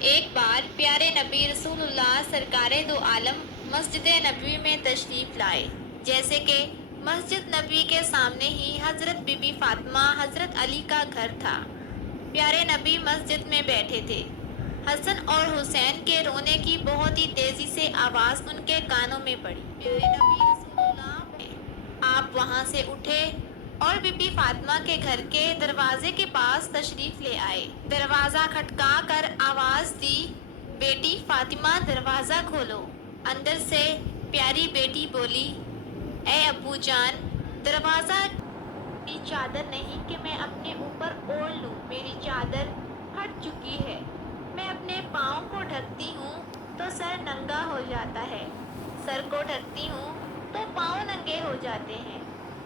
ایک بار پیارے نبی رسول اللہ سرکار دو عالم مسجد نبوی میں تشریف لائے، جیسے کہ مسجد نبوی کے سامنے ہی حضرت بی بی فاطمہ حضرت علی کا گھر تھا۔ پیارے نبی مسجد میں بیٹھے تھے۔ حسن اور حسین کے رونے کی بہت ہی تیزی سے آواز ان کے کانوں میں پڑی۔ پیارے نبی رسول اللہ آپ وہاں سے اٹھے اور بی بی فاطمہ کے گھر کے دروازے کے پاس تشریف لے آئے۔ دروازہ کھٹکا کر آواز دی، بیٹی فاطمہ دروازہ کھولو۔ اندر سے پیاری بیٹی بولی، اے ابو جان، دروازہ میری چادر نہیں کہ میں اپنے اوپر اوڑھ لوں، میری چادر پھٹ چکی ہے، میں اپنے پاؤں کو ڈھکتی ہوں تو سر ننگا ہو جاتا ہے، سر کو ڈھکتی ہوں تو پاؤں ننگے ہو جاتے ہیں۔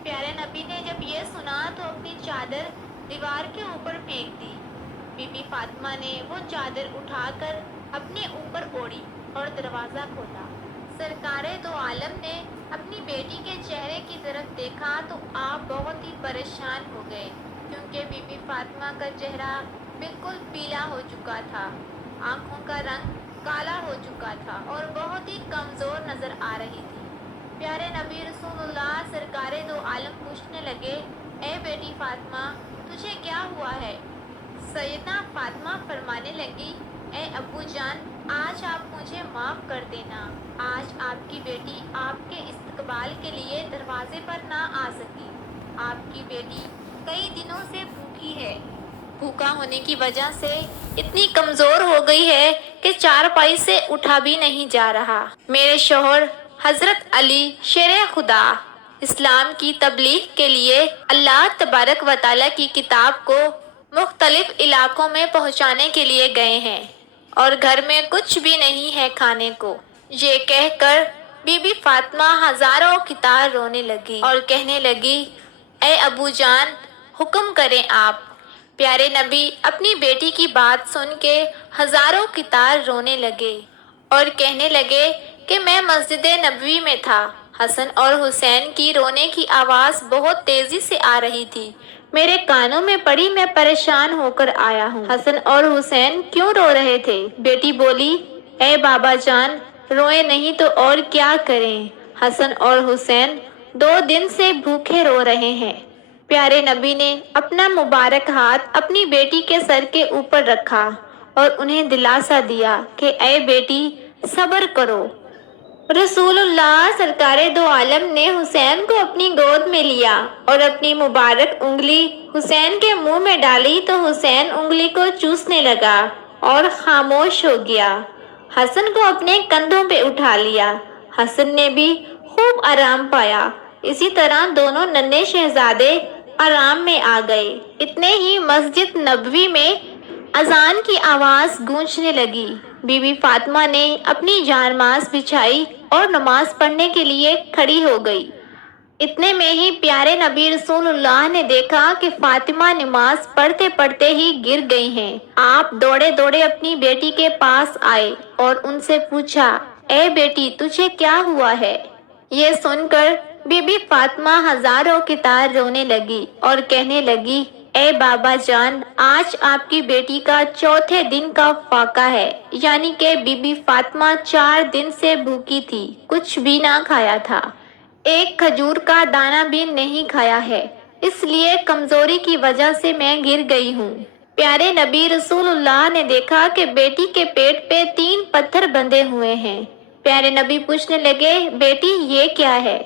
پیارے نبی نے جب یہ سنا تو اپنی چادر دیوار کے اوپر پھینک دی۔ بی بی فاطمہ نے وہ چادر اٹھا کر اپنے اوپر اوڑھی اور دروازہ کھولا۔ سرکار دو عالم نے اپنی بیٹی کے چہرے کی طرف دیکھا تو آپ بہت ہی پریشان ہو گئے، کیونکہ بی بی فاطمہ کا چہرہ بالکل پیلا ہو چکا تھا، آنکھوں کا رنگ کالا ہو چکا تھا اور بہت ہی کمزور نظر آ رہی تھی۔ پیارے نبی رسول اللہ سرکار دو عالم پوچھنے لگے، اے بیٹی فاطمہ، تجھے کیا ہوا ہے؟ سیدہ فاطمہ فرمانے لگی، اے ابو جان، آج آپ مجھے معاف کر دینا، آج آپ کی بیٹی آپ کے استقبال کے لیے دروازے پر نہ آ سکی۔ آپ کی بیٹی کئی دنوں سے بھوکی ہے، بھوکا ہونے کی وجہ سے اتنی کمزور ہو گئی ہے کہ چارپائی سے اٹھا بھی نہیں جا رہا۔ میرے شوہر حضرت علی شیر خدا اسلام کی تبلیغ کے لیے اللہ تبارک و تعالیٰ کی کتاب کو مختلف علاقوں میں پہنچانے کے لیے گئے ہیں اور گھر میں کچھ بھی نہیں ہے کھانے کو۔ یہ کہہ کر بی بی فاطمہ ہزاروں کی طرح رونے لگی اور کہنے لگی، اے ابو جان، حکم کریں آپ۔ پیارے نبی اپنی بیٹی کی بات سن کے ہزاروں کی طرح رونے لگے اور کہنے لگے کہ میں مسجد نبوی میں تھا، حسن اور حسین کی رونے کی آواز بہت تیزی سے آ رہی تھی، میرے کانوں میں پڑی، میں پریشان ہو کر آیا ہوں۔ حسن اور حسین کیوں رو رہے تھے؟ بیٹی بولی، اے بابا جان، روئے نہیں تو اور کیا کریں، حسن اور حسین 2 دن سے بھوکے رو رہے ہیں۔ پیارے نبی نے اپنا مبارک ہاتھ اپنی بیٹی کے سر کے اوپر رکھا اور انہیں دلاسا دیا کہ اے بیٹی، صبر کرو۔ رسول اللہ سرکار دو عالم نے حسین کو اپنی گود میں لیا اور اپنی مبارک انگلی حسین کے منہ میں ڈالی تو حسین انگلی کو چوسنے لگا اور خاموش ہو گیا۔ حسن کو اپنے کندھوں پہ اٹھا لیا، حسن نے بھی خوب آرام پایا۔ اسی طرح دونوں ننھے شہزادے آرام میں آ گئے۔ اتنے ہی مسجد نبوی میں اذان کی آواز گونجنے لگی۔ بی بی فاطمہ نے اپنی جانماز بچھائی اور نماز پڑھنے کے لیے کھڑی ہو گئی۔ اتنے میں ہی پیارے نبی رسول اللہ نے دیکھا کہ فاطمہ نماز پڑھتے پڑھتے ہی گر گئی ہیں۔ آپ دوڑے دوڑے اپنی بیٹی کے پاس آئے اور ان سے پوچھا، اے بیٹی، تجھے کیا ہوا ہے؟ یہ سن کر بی بی فاطمہ ہزاروں کی طرح رونے لگی اور کہنے لگی، اے بابا جان، آج آپ کی بیٹی کا چوتھے دن کا فاقہ ہے، یعنی کہ بی بی فاطمہ 4 دن سے بھوکی تھی، کچھ بھی نہ کھایا تھا، ایک کھجور کا دانہ بھی نہیں کھایا ہے، اس لیے کمزوری کی وجہ سے میں گر گئی ہوں۔ پیارے نبی رسول اللہ نے دیکھا کہ بیٹی کے پیٹ پہ 3 پتھر بندھے ہوئے ہیں۔ پیارے نبی پوچھنے لگے، بیٹی یہ کیا ہے؟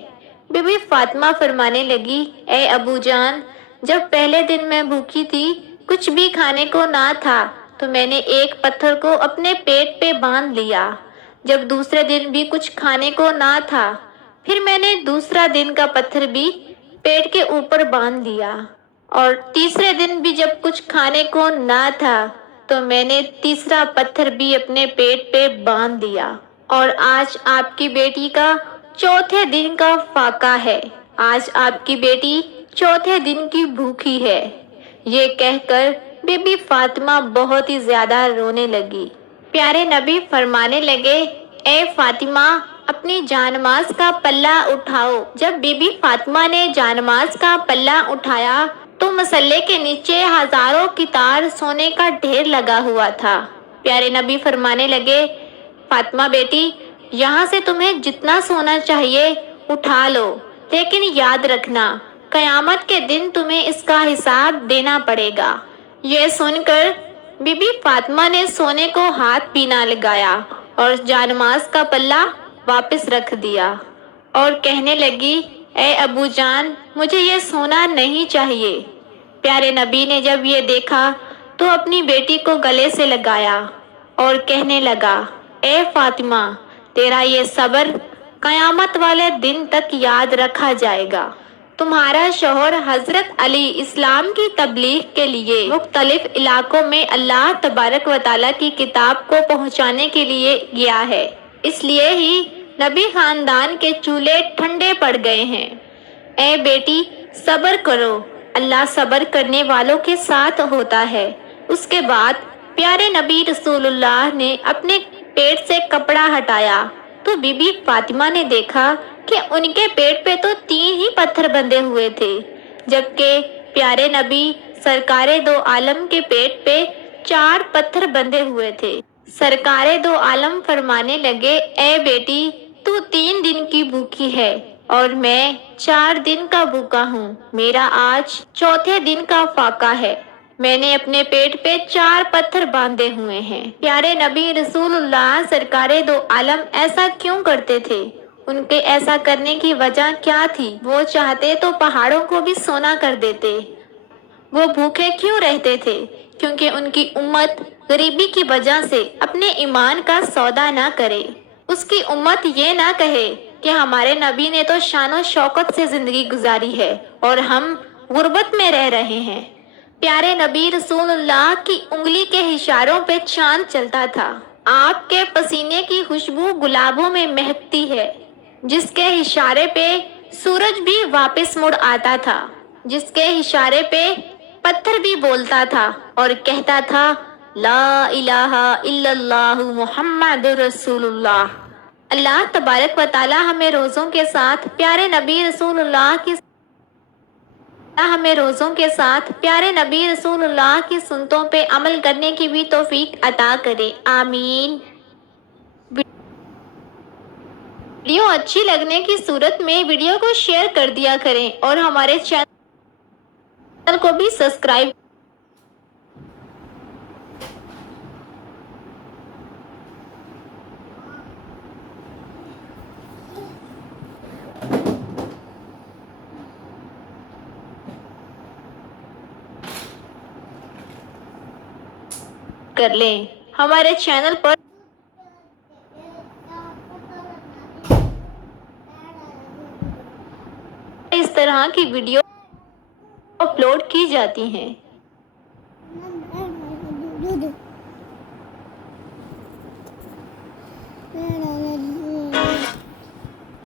بی بی فاطمہ فرمانے لگی، اے ابو جان، جب پہلے دن میں بھوکی تھی، کچھ بھی کھانے کو نہ تھا تو میں نے ایک پتھر کو اپنے پیٹ پہ باندھ لیا، جب دوسرے دن بھی کچھ کھانے کو نہ تھا، پھر میں نے دوسرا دن کا پتھر بھی پیٹ کے اوپر باندھ لیا، اور تیسرے دن بھی جب کچھ کھانے کو نہ تھا تو میں نے تیسرا پتھر بھی اپنے پیٹ پہ باندھ دیا، اور آج آپ کی بیٹی کا چوتھے دن کا فاقہ ہے، آج آپ کی بیٹی چوتھے دن کی بھوکی ہے۔ یہ کہہ کر بی بی فاطمہ بہت ہی زیادہ رونے لگی۔ پیارے نبی فرمانے لگے، اے فاطمہ، اپنی جانماز کا پلہ اٹھاؤ۔ جب بی بی فاطمہ نے جانماز کا پلہ اٹھایا تو مسلے کے نیچے ہزاروں کی طرح سونے کا ڈھیر لگا ہوا تھا۔ پیارے نبی فرمانے لگے، فاطمہ بیٹی، یہاں سے تمہیں جتنا سونا چاہیے اٹھا لو، لیکن یاد رکھنا قیامت کے دن تمہیں اس کا حساب دینا پڑے گا۔ یہ سن کر بی بی فاطمہ نے سونے کو ہاتھ بھی نہ لگایا اور جانماز کا پلہ واپس رکھ دیا اور کہنے لگی، اے ابو جان، مجھے یہ سونا نہیں چاہیے۔ پیارے نبی نے جب یہ دیکھا تو اپنی بیٹی کو گلے سے لگایا اور کہنے لگا، اے فاطمہ، تیرا یہ صبر قیامت والے دن تک یاد رکھا جائے گا۔ تمہارا شوہر حضرت علی اسلام کی تبلیغ کے لیے مختلف علاقوں میں اللہ تبارک و تعالیٰ کی کتاب کو پہنچانے کے لیے گیا ہے، اس لیے ہی نبی خاندان کے چولہے ٹھنڈے پڑ گئے ہیں۔ اے بیٹی، صبر کرو، اللہ صبر کرنے والوں کے ساتھ ہوتا ہے۔ اس کے بعد پیارے نبی رسول اللہ نے اپنے پیٹ سے کپڑا ہٹایا تو بی بی فاطمہ نے دیکھا کہ ان کے پیٹ پہ تو 3 ہی پتھر بندھے ہوئے تھے، جبکہ پیارے نبی سرکار دو عالم کے پیٹ پہ 4 پتھر بندھے ہوئے تھے۔ سرکار دو عالم فرمانے لگے، اے بیٹی، تو 3 دن کی بھوکی ہے اور میں 4 دن کا بھوکا ہوں، میرا آج 4تھے دن کا فاقہ ہے، میں نے اپنے پیٹ پہ 4 پتھر باندھے ہوئے ہیں۔ پیارے نبی رسول اللہ سرکار دو عالم ایسا کیوں کرتے تھے؟ ان کے ایسا کرنے کی وجہ کیا تھی؟ وہ چاہتے تو پہاڑوں کو بھی سونا کر دیتے۔ وہ بھوکے کیوں رہتے تھے؟ کیونکہ ان کی امت غریبی کی وجہ سے اپنے ایمان کا سودا نہ کرے، اس کی امت یہ نہ کہے کہ ہمارے نبی نے تو شان و شوکت سے زندگی گزاری ہے اور ہم غربت میں رہ رہے ہیں۔ پیارے نبی رسول اللہ کی انگلی کے اشاروں پہ چاند چلتا تھا، آپ کے پسینے کی خوشبو گلابوں میں مہکتی ہے، جس کے اشارے پہ سورج بھی واپس مڑ آتا تھا، جس کے اشارے پہ پتھر بھی بولتا تھا اور کہتا تھا، لا الہ الا اللہ محمد رسول اللہ۔ اللہ تبارک و تعالی ہمیں روزوں کے ساتھ پیارے نبی رسول اللہ کی سنتوں پہ عمل کرنے کی بھی توفیق عطا کرے، آمین۔ ویڈیو اچھی لگنے کی صورت میں ویڈیو کو شیئر کر دیا کریں اور ہمارے چینل کو بھی سبسکرائب کر لیں۔ ہمارے چینل پر اس طرح کی ویڈیو اپلوڈ کی جاتی ہیں۔